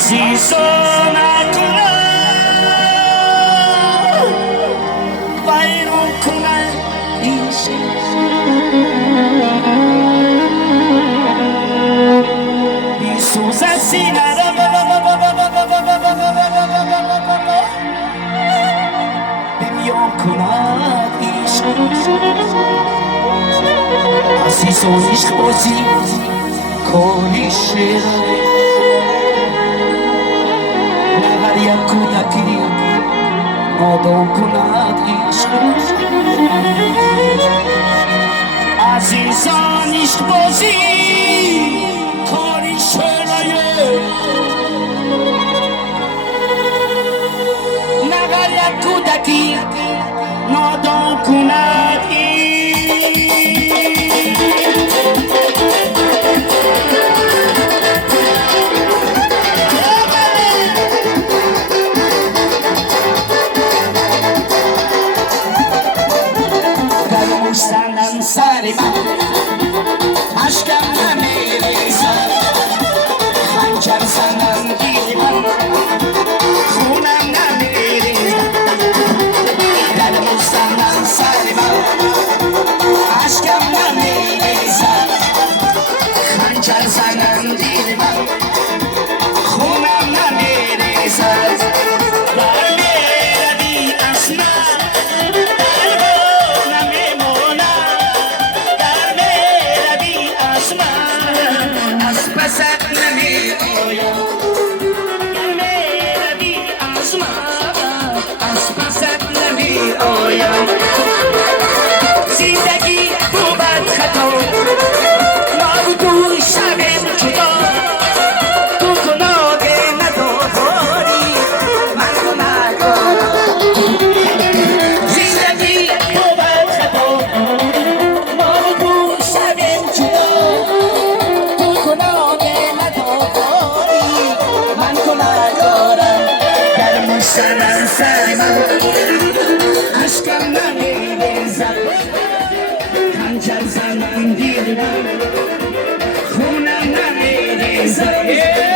عزیزان اکنون ویران کنن عشق بیسوز سینه را بیان کند عشق عزیزان عشق بازی کاری شده هر یک کودکی نادان کند عشق عزیزان عشق بازی کاری شده هر یک کودکی نادان کند سنم سری من عشقم نمیریزد خنجر زنم دیدی من خونم نمیریزد دلم سنم سری من عشقم نمیریزد خنجر زنم دیدی من خونم نمیریزد زندگی بود خطا نابودوی شبم جدا تو گناه نداری من گناه دارم زندگی بود خطا نابودوی شبم جدا تو گناه نداری من گناه دارم در مشترم سرم عشقم نمیریزد خنجر زنم دیدم خونم نمیریزد